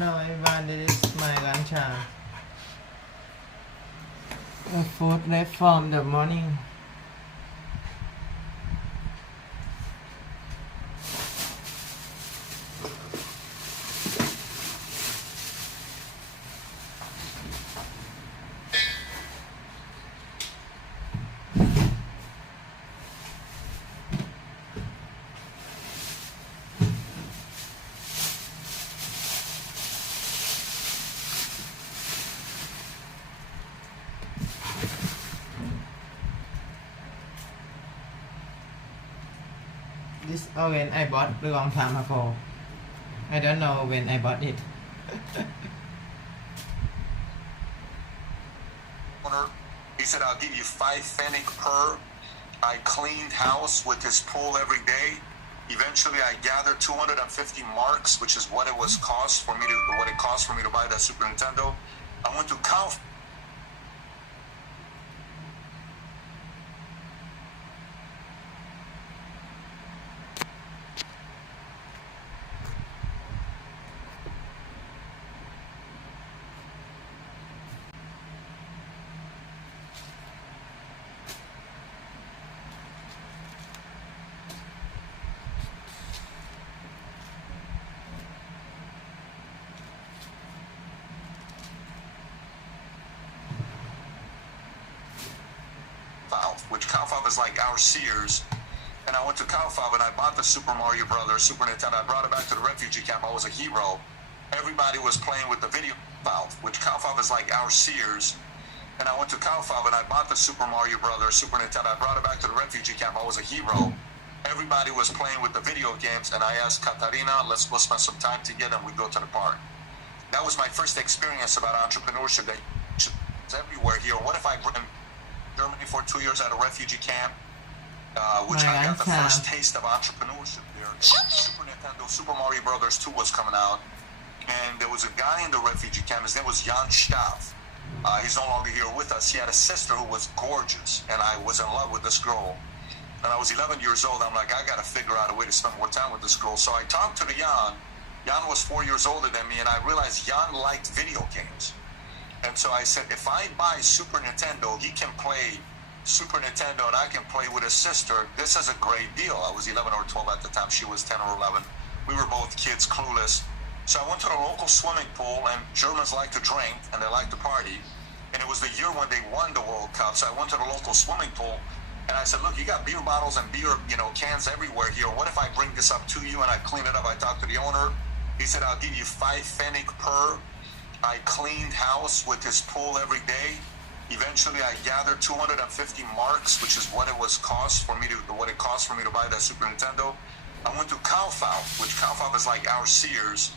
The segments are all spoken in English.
Hello everyone, this is my lunch. The food left from the morning. This oven I bought a long time ago. I don't know when I bought it. He said, I'll give you 5 pfennig per. I cleaned house with his pool every day. Eventually, I gathered 250 marks, which is what it cost for me to buy that Super Nintendo. I went to Kauf. Which Kaufhof is like our Sears, and I went to Kaufhof and I bought the Super Mario Brothers Super Nintendo. I brought it back to the refugee camp. I was a hero. Everybody was playing with the video Kaufhof, which Kaufhof is like our Sears, and I went to Kaufhof and I bought the Super Mario Brothers Super Nintendo. I brought it back to the refugee camp. I was a hero. Everybody was playing with the video games, and I asked Katarina, let's go spend some time together, and we go to the park. That was my first experience about entrepreneurship. That it's everywhere here. What if I bring Germany for 2 years at a refugee camp, which I got the first taste of entrepreneurship there. Super Nintendo, Super Mario Brothers 2 was coming out, and there was a guy in the refugee camp. His name was Jan Staff. He's no longer here with us. He had a sister who was gorgeous, and I was in love with this girl. And I was 11 years old. I'm like, I got to figure out a way to spend more time with this girl. So I talked to the Jan. Jan was 4 years older than me, and I realized Jan liked video games. And so I said, if I buy Super Nintendo, he can play Super Nintendo and I can play with his sister. This is a great deal. I was 11 or 12 at the time. She was 10 or 11. We were both kids, clueless. So I went to the local swimming pool, and Germans like to drink and they like to party. And it was the year when they won the World Cup. So I went to the local swimming pool and I said, look, you got beer bottles and beer, cans everywhere here. What if I bring this up to you and I clean it up? I talked to the owner. He said, I'll give you 5 pfennig per. I cleaned house with his pool every day. Eventually, I gathered 250 marks, which is what it cost for me to buy that Super Nintendo. I went to Kaufhof, which Kaufhof is like our Sears,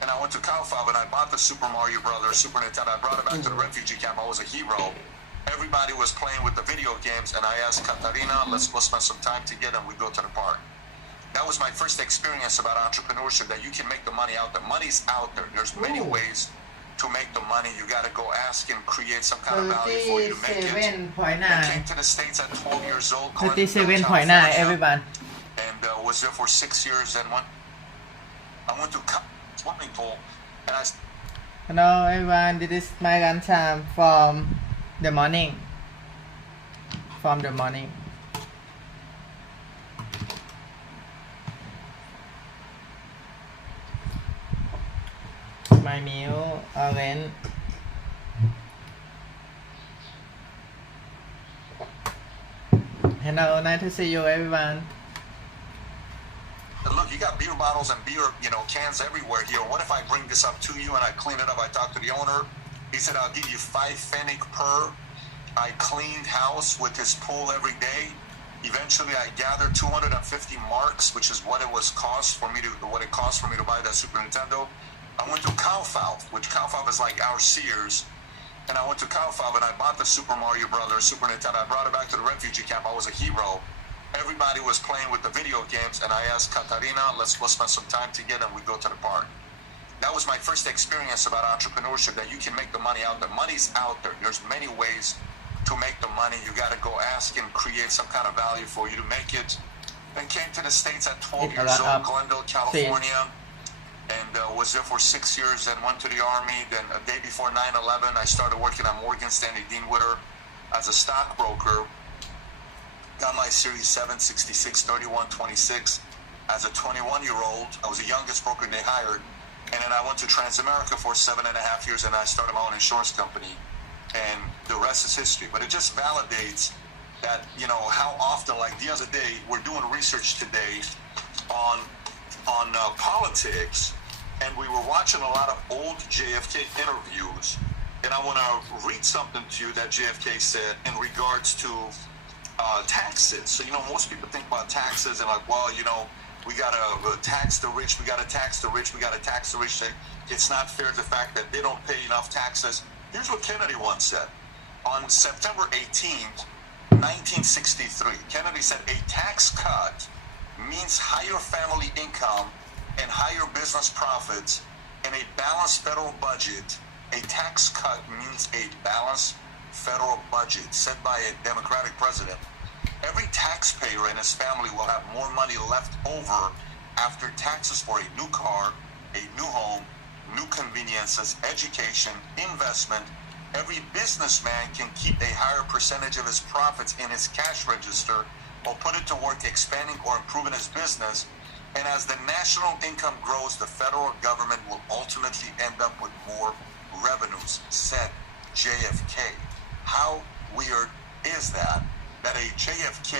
and I went to Kaufhof and I bought the Super Mario Brothers Super Nintendo. I brought it back to the refugee camp. I was a hero. Everybody was playing with the video games, and I asked Katarina, let's go spend some time together, and we go to the park. That was my first experience about entrepreneurship, that you can make the money out there. Money's out there. There's many ways to make the money. You got to go ask and create some kind of value for you to make it. I came to the States at 12 years old. 37.9 everyone. And was there for 6 years. And I went to swimming pool. And Hello everyone, this is my lunch time from the morning. My meal orange. Hello, nice to see you everyone. Look, you got beer bottles and beer, cans everywhere here. What if I bring this up to you and I clean it up? I talked to the owner. He said, I'll give you 5 pfennig per. I cleaned house with his pool every day. Eventually, I gathered 250 marks, which is what it cost for me to buy that Super Nintendo. I went to Kaufhof, which Kaufhof is like our Sears, and I went to Kaufhof and I bought the Super Mario Brothers Super Nintendo. I brought it back to the refugee camp. I was a hero. Everybody was playing with the video games, and I asked Katarina, let's go spend some time together, and we go to the park. That was my first experience about entrepreneurship, that you can make the money out there. Money's out there. There's many ways to make the money. You got to go ask and create some kind of value for you to make it. Then came to the States at 12 years old, Glendale, California. and was there for 6 years, then went to the Army. Then a day before 9/11, I started working on Morgan Stanley Dean Witter as a stockbroker. Got my Series 7, 66, 31, 26 as a 21-year-old. I was the youngest broker they hired. And then I went to Transamerica for 7.5 years, and I started my own insurance company. And the rest is history. But it just validates that, how often, like the other day, we're doing research today on politics, and we were watching a lot of old JFK interviews. And I want to read something to you that JFK said in regards to taxes. So, most people think about taxes and like, well, we got to tax the rich, we got to tax the rich, we got to tax the rich. It's not fair the fact that they don't pay enough taxes. Here's what Kennedy once said. On September 18th, 1963, Kennedy said a tax cut means higher family income and higher business profits and a balanced federal budget. A tax cut means a balanced federal budget set by a Democratic president. Every taxpayer and his family will have more money left over after taxes for a new car, a new home, new conveniences, education, investment. Every businessman can keep a higher percentage of his profits in his cash register or put it to work expanding or improving his business. And as the national income grows, the federal government will ultimately end up with more revenues, said JFK. How weird is that a JFK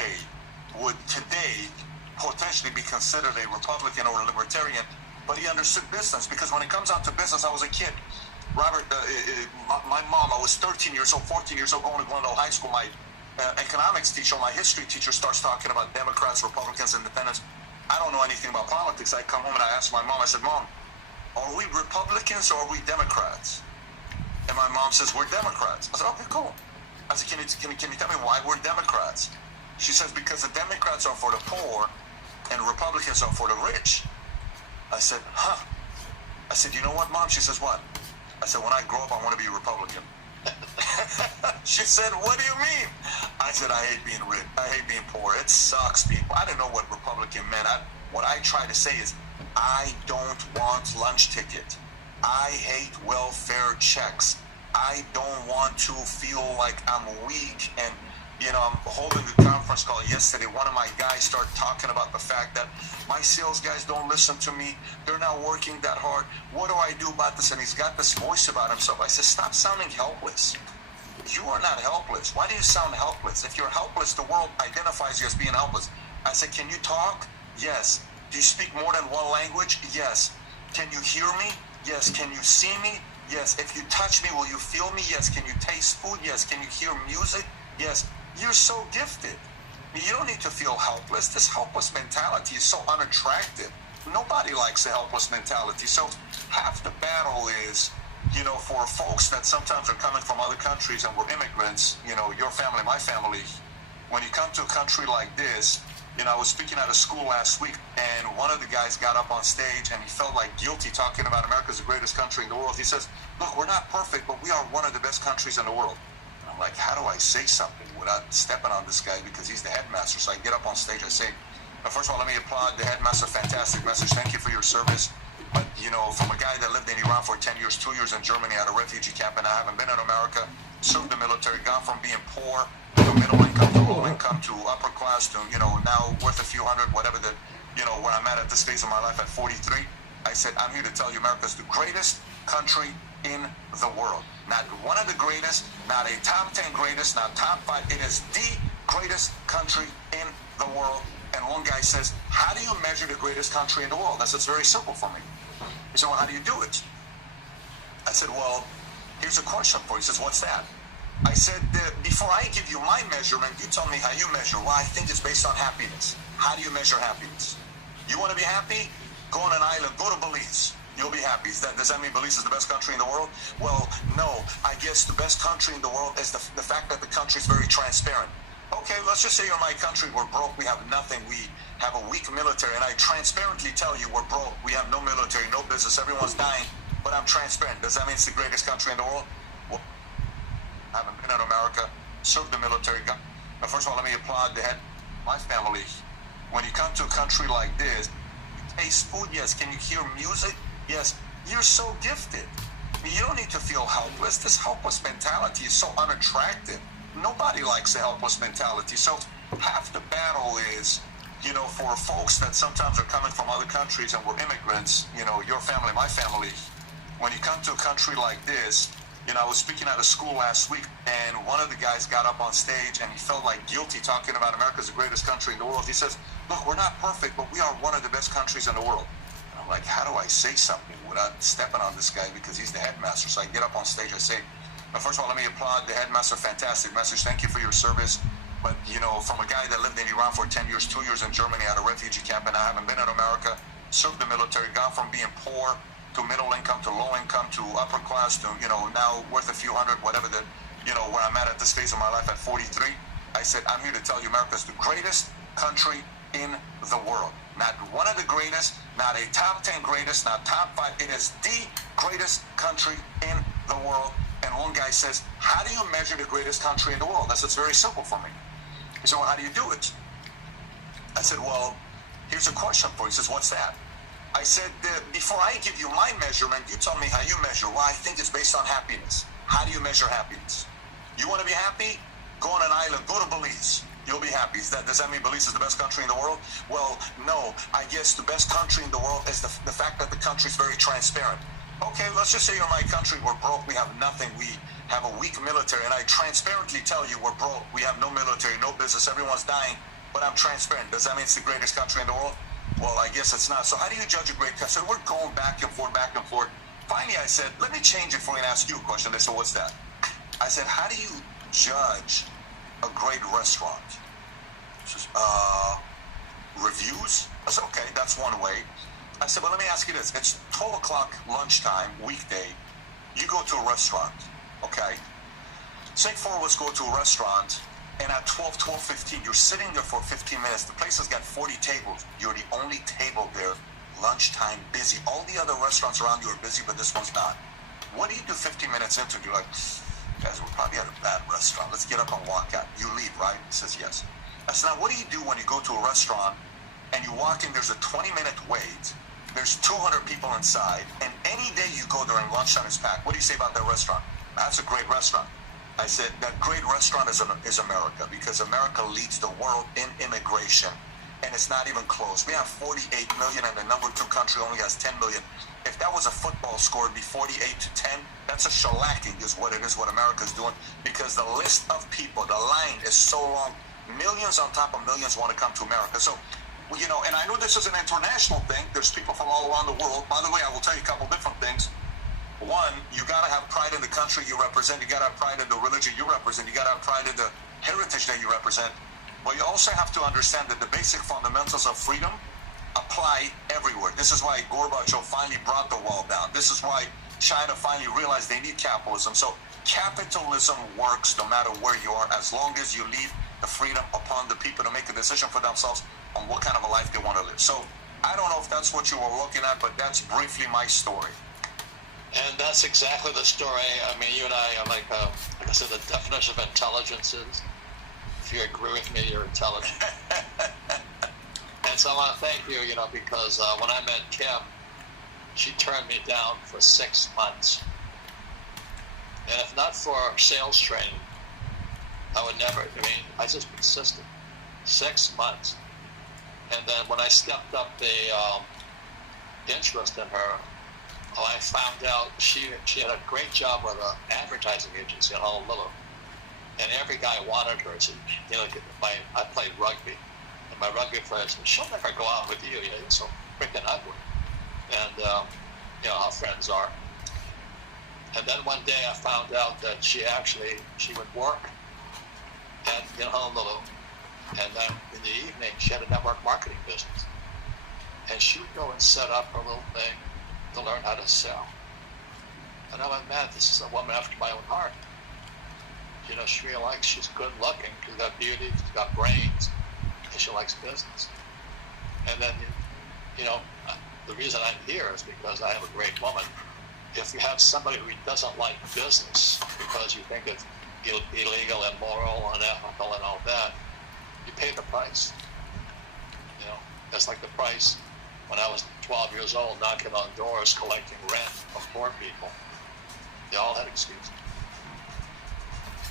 would today potentially be considered a Republican or a Libertarian, but he understood business? Because when it comes down to business, I was a kid. Robert, my mom, I was 13 years old, 14 years old, going to Glendale High School. My economics teacher, my history teacher starts talking about Democrats, Republicans, Independents. I don't know anything about politics. I come home and I ask my mom, I said, Mom, are we Republicans or are we Democrats? And my mom says, we're Democrats. I said, okay, cool. I said, can you tell me why we're Democrats? She says, because the Democrats are for the poor and Republicans are for the rich. I said, huh? I said, you know what, Mom? She says, what? I said, when I grow up, I want to be a Republican. She said, what do you mean? I said, I hate being rich. I hate being poor. It sucks being poor. I didn't know what Republican meant. What I try to say is, I don't want lunch ticket. I hate welfare checks. I don't want to feel like I'm weak. And, I'm holding a conference call yesterday. One of my guys started talking about the fact that my sales guys don't listen to me. They're not working that hard. What do I do about this? And he's got this voice about himself. I said, stop sounding helpless. You are not helpless. Why do you sound helpless? If you're helpless, the world identifies you as being helpless. I said, can you talk? Yes. Do you speak more than one language? Yes. Can you hear me? Yes. Can you see me? Yes. If you touch me, will you feel me? Yes. Can you taste food? Yes. Can you hear music? Yes. You're so gifted. You don't need to feel helpless. This helpless mentality is so unattractive. Nobody likes a helpless mentality. So half the battle is, for folks that sometimes are coming from other countries and we're immigrants, your family, my family, when you come to a country like this, I was speaking at a school last week, and one of the guys got up on stage and he felt like guilty talking about America's the greatest country in the world. He says, look, we're not perfect, but we are one of the best countries in the world. And I'm like, how do I say something without stepping on this guy, because he's the headmaster? So I get up on stage, I say, first of all, let me applaud the headmaster. Fantastic message. Thank you for your service. But, from a guy that lived in Iran for 10 years, 2 years in Germany at a refugee camp, and I haven't been in America, served the military, gone from being poor to middle income to low income to upper class to, now worth a few hundred, whatever where I'm at this phase of my life at 43. I said, I'm here to tell you America's the greatest country in the world. Not one of the greatest, not a top 10 greatest, not top 5. It is the greatest country in the world. And one guy says, how do you measure the greatest country in the world? I said, it's very simple for me. He said, well, how do you do it? I said, well, here's a question for you. He says, what's that? I said, before I give you my measurement, you tell me how you measure. Well, I think it's based on happiness. How do you measure happiness? You want to be happy? Go on an island, go to Belize. You'll be happy. Does that mean Belize is the best country in the world? Well, no. I guess the best country in the world is the fact that the country is very transparent. Okay, let's just say you're my country, we're broke, we have nothing, we have a weak military, and I transparently tell you we're broke, we have no military, no business, everyone's dying, but I'm transparent. Does that mean it's the greatest country in the world? Well, I haven't been in America, served the military. Now, first of all, let me applaud the head my family. When you come to a country like this, you taste food, yes. Can you hear music? Yes, you're so gifted. You don't need to feel helpless. This helpless mentality is so unattractive. Nobody likes a helpless mentality. So half the battle is, for folks that sometimes are coming from other countries and we're immigrants, your family, my family, when you come to a country like this, I was speaking at a school last week, and one of the guys got up on stage and he felt like guilty talking about America's the greatest country in the world. He says, look, we're not perfect, but we are one of the best countries in the world. And I'm like, how do I say something without stepping on this guy, because he's the headmaster? So I get up on stage, I say, first of all, let me applaud the headmaster. Fantastic message. Thank you for your service. But, from a guy that lived in Iran for 10 years, 2 years in Germany at a refugee camp, and I haven't been in America, served the military, gone from being poor to middle income to low income to upper class to, now worth a few hundred, whatever the, where I'm at this phase of my life at 43. I said, I'm here to tell you America's the greatest country in the world. Not one of the greatest, not a top 10 greatest, not top 5. It is the greatest country in the world. And one guy says, how do you measure the greatest country in the world? I said, it's very simple for me. He said, well, how do you do it? I said, well, here's a question for you. He says, what's that? I said, before I give you my measurement, you tell me how you measure. Well, I think it's based on happiness. How do you measure happiness? You want to be happy? Go on an island, go to Belize. You'll be happy. Does that mean Belize is the best country in the world? Well, no. I guess the best country in the world is the fact that the country is very transparent. Okay, let's just say you're my country, we're broke, we have nothing, we have a weak military, and I transparently tell you we're broke, we have no military, no business, everyone's dying, but I'm transparent. Does that mean it's the greatest country in the world? Well, I guess it's not. So how do you judge a great country? So we're going back and forth, back and forth. Finally, I said, let me change it for you and ask you a question. They said, what's that? I said, how do you judge a great restaurant? She says, reviews? I said, okay, that's one way. I said, well, let me ask you this. It's 12 o'clock lunchtime, weekday. You go to a restaurant, okay? Say four of us go to a restaurant, and at 12:15, you're sitting there for 15 minutes. The place has got 40 tables. You're the only table there, lunchtime, busy. All the other restaurants around you are busy, but this one's not. What do you do 15 minutes into? You're like, guys, we're probably at a bad restaurant. Let's get up and walk out. You leave, right? He says, yes. I said, now, what do you do when you go to a restaurant, and you walk in, there's a 20-minute wait, there's 200 people inside, and any day you go during lunchtime is packed. What do you say about that restaurant? That's a great restaurant. I said, that great restaurant is America, because America leads the world in immigration, and it's not even close. We have 48 million, and the number 2 country only has 10 million. If that was a football score, it'd be 48-10. That's a shellacking is what it is, what America's doing, because the list of people, the line is so long. Millions on top of millions want to come to America. So, and I know this is an international thing. There's people from all around the world. By the way, I will tell you a couple different things. One, you got to have pride in the country you represent. You got to have pride in the religion you represent. You got to have pride in the heritage that you represent. But you also have to understand that the basic fundamentals of freedom apply everywhere. This is why Gorbachev finally brought the wall down. This is why China finally realized they need capitalism. So capitalism works no matter where you are, as long as you leave the freedom upon the people to make a decision for themselves on what kind of a life they want to live. So I don't know if that's what you were looking at, but that's briefly my story. And that's exactly the story. I mean, you and I are like I said, the definition of intelligence is, if you agree with me, you're intelligent. And so I want to thank you, because when I met Kim, she turned me down for 6 months. And if not for sales training, I would never, I just persisted. 6 months. And then when I stepped up the interest in her, I found out she had a great job with an advertising agency in Honolulu. And every guy wanted her. So, I played rugby. And my rugby player said, she'll never go out with you. You're so freaking ugly. And, how friends are. And then one day I found out that she would work in Honolulu. And then in the evening, she had a network marketing business. And she would go and set up her little thing to learn how to sell. And I went, man, this is a woman after my own heart. She's good looking, she's got beauty, she's got brains, and she likes business. And then, the reason I'm here is because I have a great woman. If you have somebody who doesn't like business because you think it's illegal, immoral, unethical, and all that, you pay the price. That's like the price when I was 12 years old, knocking on doors, collecting rent from poor people. They all had excuses.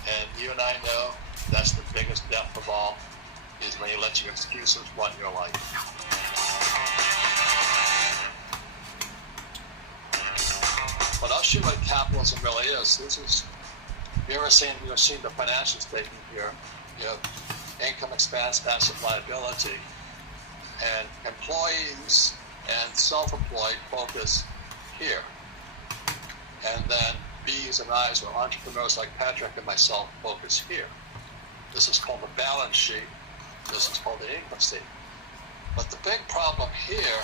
And you and I know that's the biggest death of all, is when you let your excuses run your life. But I'll show you what capitalism really is. This is, you've seen the financial statement here. You have income, expense, asset, liability, and employees and self-employed focus here. And then B's and I's, or entrepreneurs like Patrick and myself, focus here. This is called the balance sheet. This is called the income statement. But the big problem here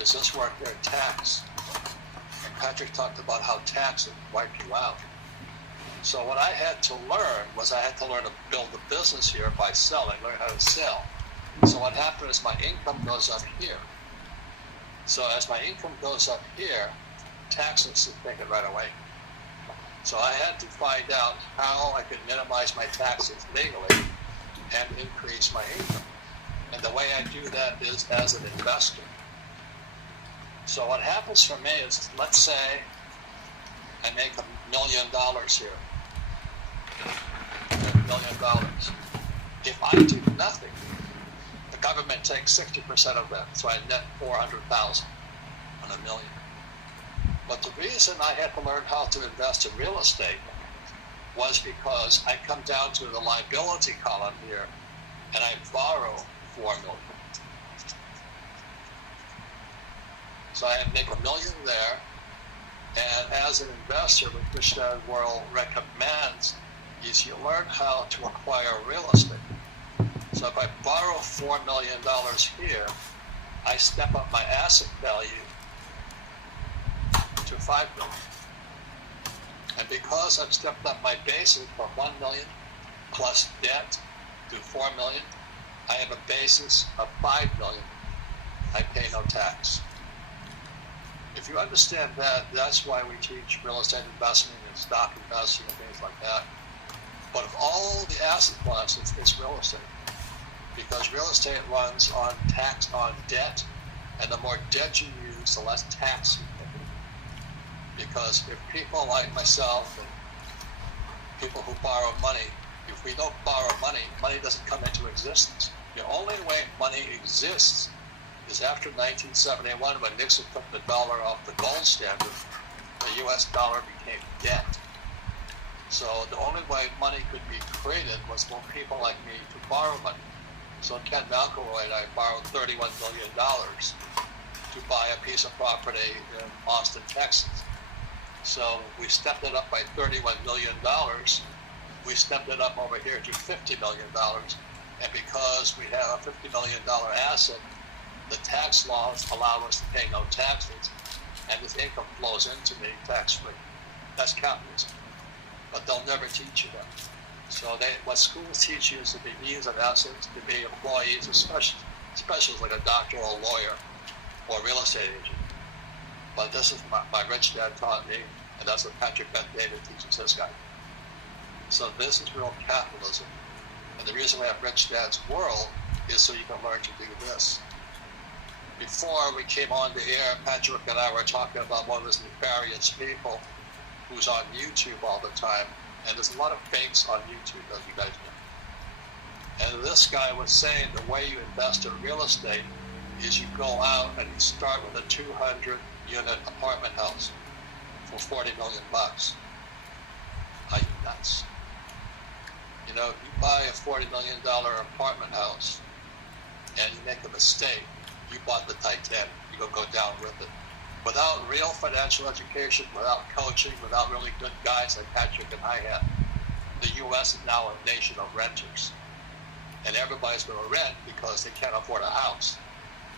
is this word here, tax. And Patrick talked about how tax would wipe you out. So what I had to learn was I had to learn to build a business here by selling, learn how to sell. So what happened is my income goes up here. So as my income goes up here, taxes is taken right away. So I had to find out how I could minimize my taxes legally and increase my income. And the way I do that is as an investor. So what happens for me is, let's say I make $1 million here. $1 million. If I do nothing, the government takes 60% of that. So I net 400,000 on $1 million. But the reason I had to learn how to invest in real estate was because I come down to the liability column here and I borrow $4 million. So I make $1 million there, and as an investor, what Christian World recommends is you learn how to acquire real estate. So if I borrow $4 million here, I step up my asset value to $5 million. And because I've stepped up my basis from $1 million plus debt to $4 million, I have a basis of $5 million. I pay no tax. If you understand that, that's why we teach real estate investing and stock investing and things like that. But of all the asset classes, it's real estate. Because real estate runs on tax, on debt, and the more debt you use, the less tax you pay. Because if people like myself and people who borrow money, if we don't borrow money, money doesn't come into existence. The only way money exists is after 1971, when Nixon took the dollar off the gold standard, the U.S. dollar became debt. So the only way money could be created was for people like me to borrow money. So Ken McElroy and I borrowed $31 million to buy a piece of property in Austin, Texas. So we stepped it up by $31 million. We stepped it up over here to $50 million. And because we have a $50 million asset, the tax laws allow us to pay no taxes, and this income flows into me tax-free. That's capitalism. But they'll never teach you that. So what schools teach you is to be means and assets, to be employees, especially like a doctor or a lawyer or a real estate agent. But this is my rich dad taught me, and that's what Patrick Bet-David teaches this guy. So this is real capitalism. And the reason we have Rich Dad's World is so you can learn to do this. Before we came on the air, Patrick and I were talking about one of those nefarious people who's on YouTube all the time. And there's a lot of fakes on YouTube, as you guys know. And this guy was saying the way you invest in real estate is you go out and you start with a 200-unit apartment house for $40 million. Are you nuts? You know, you buy a $40 million apartment house and you make a mistake, you bought the Titanic. You're going to go down with it. Without real financial education, without coaching, without really good guys like Patrick and I had, the U.S. is now a nation of renters. And everybody's going to rent because they can't afford a house.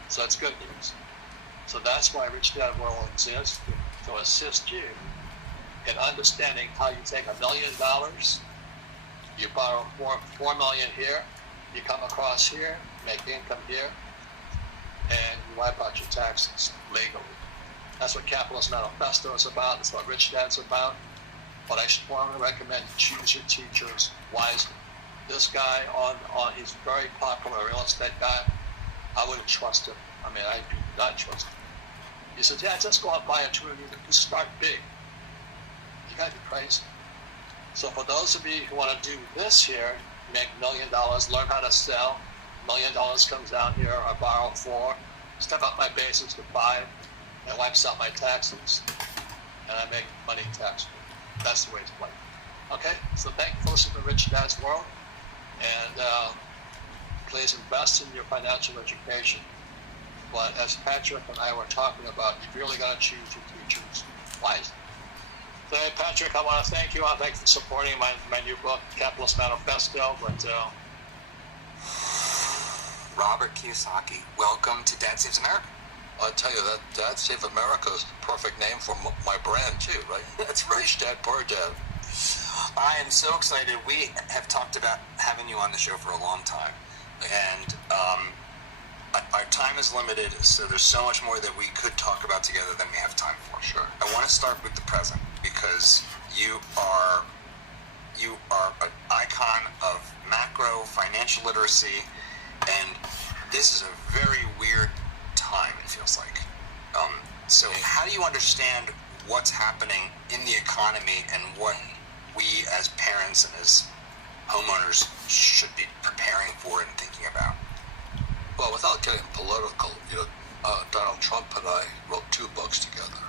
So that's good news. So that's why Rich Dad World exists, to assist you in understanding how you take $1 million, you borrow $4 million here, you come across here, make income here, and you wipe out your taxes legally. That's what Capitalist Manifesto is about. That's what Rich Dad's about. But I strongly recommend you choose your teachers wisely. This guy he's a very popular real estate guy. I wouldn't trust him. I mean, I do not trust him. He said, yeah, just go out and buy a tuner. You start big. You got to be crazy. So for those of you who want to do this here, make $1 million, learn how to sell, $1 million comes down here, I borrow 4, step up my basis to 5, and wipes out my taxes, and I make money tax-free. That's the way to play. Okay, so thank you for listening to Rich Dad's World, and please invest in your financial education. But as Patrick and I were talking about, you've really got to choose your teachers wisely. So, hey, Patrick, I want to thank you. I thank you for supporting my new book, Capitalist Manifesto. But Robert Kiyosaki, welcome to Dad Saves America. I tell you that Dad Save America is the perfect name for my brand too, right? That's right. Rich Dad, Poor Dad. I am so excited. We have talked about having you on the show for a long time, and our time is limited, so there's so much more that we could talk about together than we have time for. Sure. I want to start with the present because you are an icon of macro financial literacy, and this is a very weird time, it feels like. So how do you understand what's happening in the economy and what we as parents and as homeowners should be preparing for and thinking about? Well, without getting political, Donald Trump and I wrote 2 books together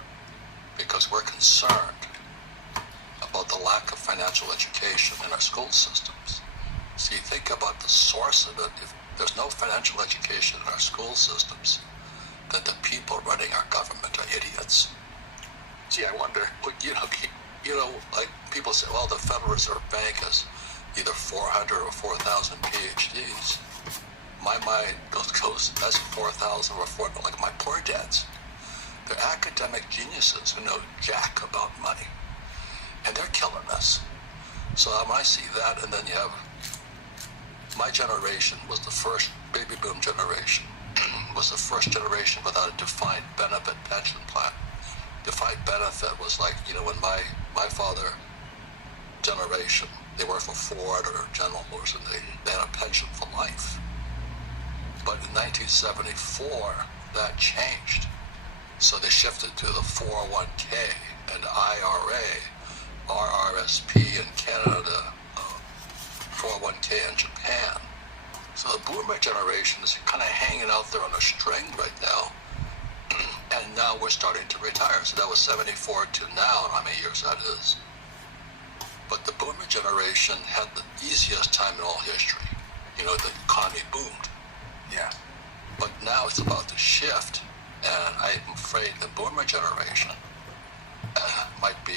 because we're concerned about the lack of financial education in our school systems. So you think about the source of it. If there's no financial education in our school systems, then the people running our government are idiots. Gee, I wonder, like people say, well, the Federal Reserve Bank has either 400 or 4,000 PhDs. My mind goes, that's 4,000 or 4,000, like my poor dads. They're academic geniuses who know jack about money. And they're killing us. So when I see that, and then you have, my generation was the first baby boom generation, was the first generation without a defined benefit pension plan. Defined benefit was like, when my father generation, they worked for Ford or General Motors, and they had a pension for life. But in 1974, that changed. So they shifted to the 401k and IRA, RRSP in Canada, 401k in Japan. So the boomer generation is kind of hanging out there on a string right now. And now we're starting to retire. So that was 74 to now, how many years that is. But the boomer generation had the easiest time in all history. The economy boomed. Yeah. But now it's about to shift, and I'm afraid the boomer generation might be,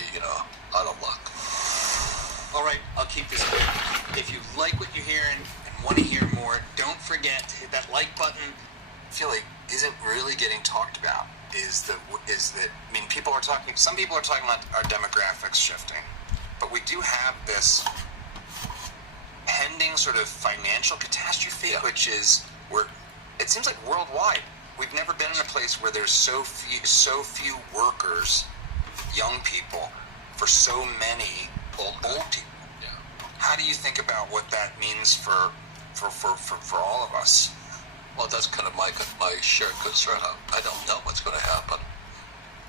out of luck. All right, I'll keep this quick. If you like what you're hearing and want to hear more, don't forget to hit that like button. I feel like isn't really getting talked about is that some people are talking about our demographics shifting, but we do have this pending sort of financial catastrophe, which is it seems like worldwide. We've never been in a place where there's so few workers, young people, for so many old people. Yeah. How do you think about what that means for all of us? Well, that's kind of my shared concern. I don't know what's going to happen,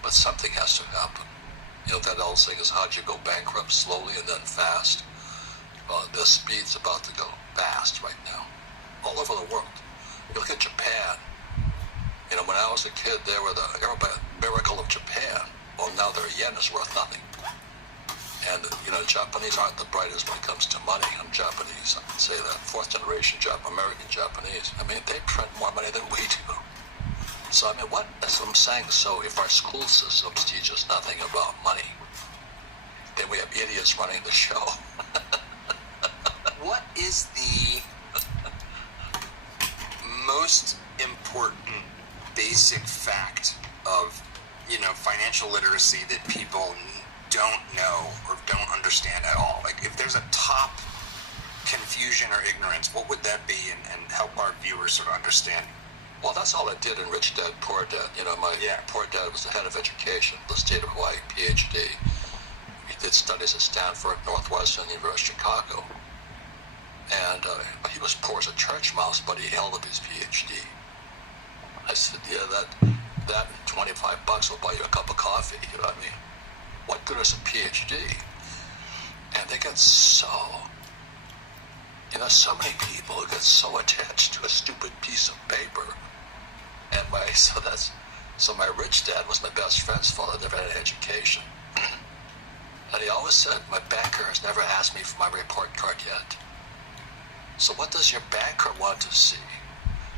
but something has to happen. That old saying is, how'd you go bankrupt, slowly and then fast? The speed's about to go fast right now, all over the world. You look at Japan. When I was a kid, they were the miracle of Japan. Well, now their yen is worth nothing. And, Japanese aren't the brightest when it comes to money. I'm Japanese, I can say that. 4th generation American Japanese. They print more money than we do. So, that's what I'm saying. So, if our school systems teach us nothing about money, then we have idiots running the show. What is the most important basic fact of, financial literacy that people don't know or don't understand at all? Like, if there's a top confusion or ignorance, what would that be, and help our viewers sort of understand? Well, that's all I did in Rich Dad, Poor Dad. My poor dad was the head of education, the state of Hawaii, PhD. He did studies at Stanford, Northwestern, University of Chicago. And he was poor as a church mouse, but he held up his PhD. I said, yeah, that $25 will buy you a cup of coffee. You know what I mean? What good is a PhD? And they get so, so many people who get so attached to a stupid piece of paper. And so my rich dad was my best friend's father, never had an education. And he always said, my banker has never asked me for my report card yet. So what does your banker want to see?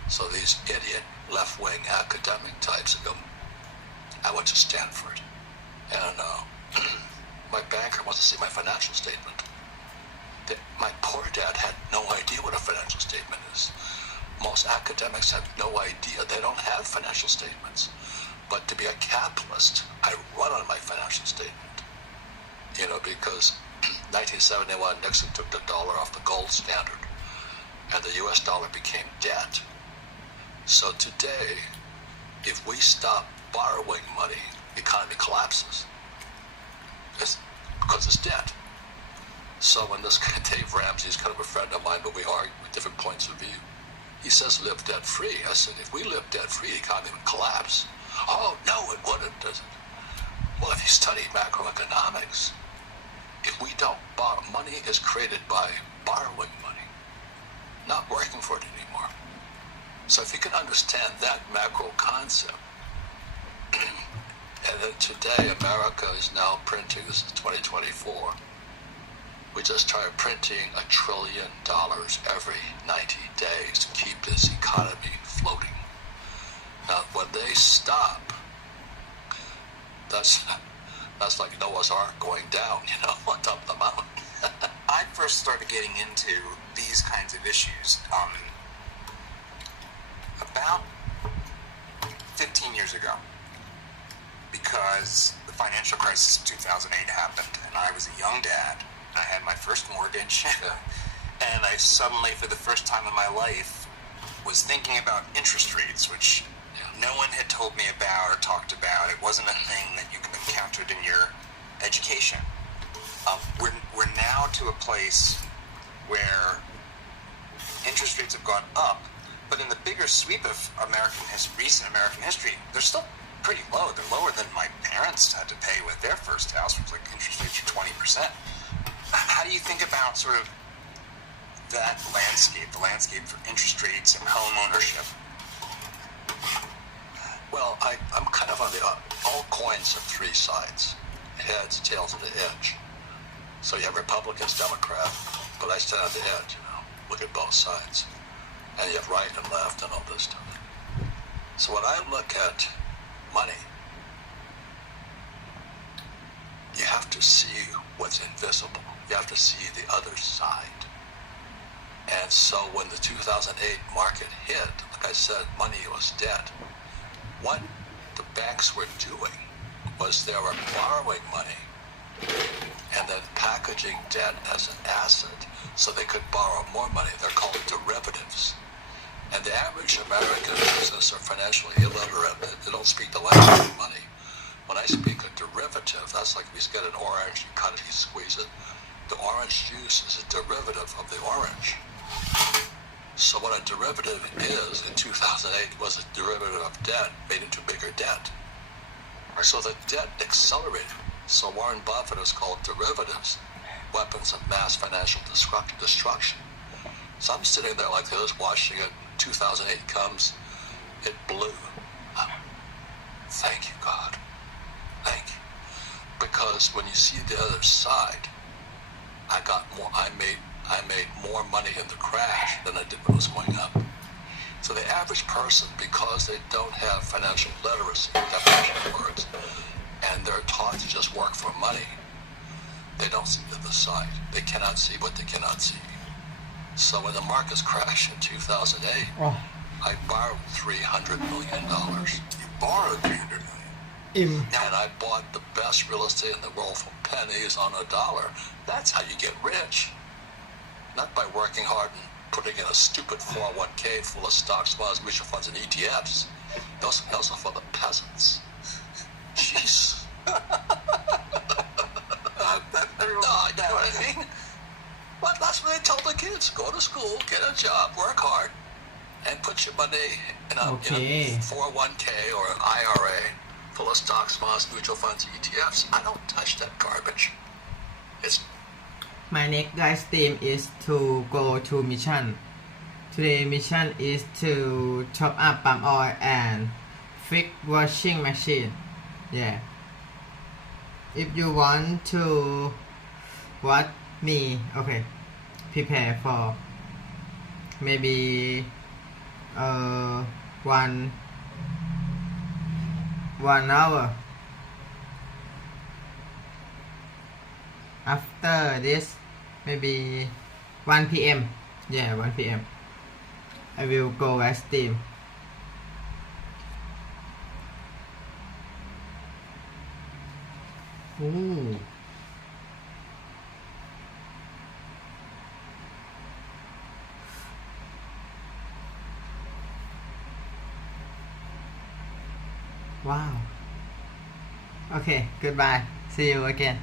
So these idiot left-wing academic types go, I went to Stanford, and my banker wants to see my financial statement. My poor dad had no idea what a financial statement is. Most academics have no idea. They don't have financial statements. But to be a capitalist, I run on my financial statement. Because 1971, Nixon took the dollar off the gold standard, and the U.S. dollar became debt. So today, if we stop borrowing money, the economy collapses. Because it's debt. So when this guy, Dave Ramsey's kind of a friend of mine, but we argue with different points of view. He says live debt-free. I said, if we live debt-free, the economy would collapse. Oh, no, it wouldn't, does it? Well, if you study macroeconomics, if we don't borrow, money is created by borrowing money, not working for it anymore. So if you can understand that macro concept, and then today America is now printing, this is 2024, we just started printing $1 trillion every 90 days to keep this economy floating. Now, when they stop, that's like Noah's Ark going down, on top of the mountain. I first started getting into these kinds of issues about 15 years ago, because the financial crisis of 2008 happened, and I was a young dad. I had my first mortgage, and I suddenly, for the first time in my life, was thinking about interest rates, which no one had told me about or talked about. It wasn't a thing that you encountered in your education. We're now to a place where interest rates have gone up, but in the bigger sweep of recent American history, they're still pretty low. They're lower than my parents had to pay with their first house, which was like interest rates are 20%. How do you think about sort of that landscape, the landscape for interest rates and home ownership? Well, I'm kind of on all coins have three sides, heads, tails, and the edge. So you have Republicans, Democrats, but I stand at the edge, look at both sides. And you have right and left and all this stuff. So when I look at money, you have to see what's invisible. You have to see the other side. And so when the 2008 market hit, like I said, money was dead. What the banks were doing was they were borrowing money and then packaging debt as an asset so they could borrow more money. They're called derivatives. And the average American business or financially illiterate, they don't speak the language of money. When I speak a derivative, that's like if you get an orange, you cut it, you squeeze it. The orange juice is a derivative of the orange. So what a derivative is in 2008 was a derivative of debt made into bigger debt. So the debt accelerated. So Warren Buffett is called derivatives, weapons of mass financial destruction. So I'm sitting there like this, watching it. 2008 comes, it blew. Thank you, God. Thank you. Because when you see the other side, I made more money in the crash than I did when it was going up. So the average person, because they don't have financial literacy, definition of words, and they're taught to just work for money, they don't see the other side. They cannot see what they cannot see. So when the markets crashed in 2008, I borrowed $300 million. You borrowed $300 million? And I bought the best real estate in the world for pennies on a dollar. That's how you get rich. Not by working hard and putting in a stupid 401k full of stocks, bonds, mutual funds, and ETFs. Those are for the peasants. Jeez. You know what I mean? But that's what they tell the kids. Go to school, get a job, work hard. and put your money in a, Okay. in a 401k or an IRA full of stocks, bonds, mutual funds, ETFs. I don't touch that garbage. It's My next guys theme is to go to mission. Today mission is to top up palm oil and fix washing machine. Yeah. If you want to watch me, okay, prepare for maybe one hour. After this, maybe 1 p.m. Yeah, 1 p.m. I will go live stream. Ooh. Wow. Okay, goodbye. See you again.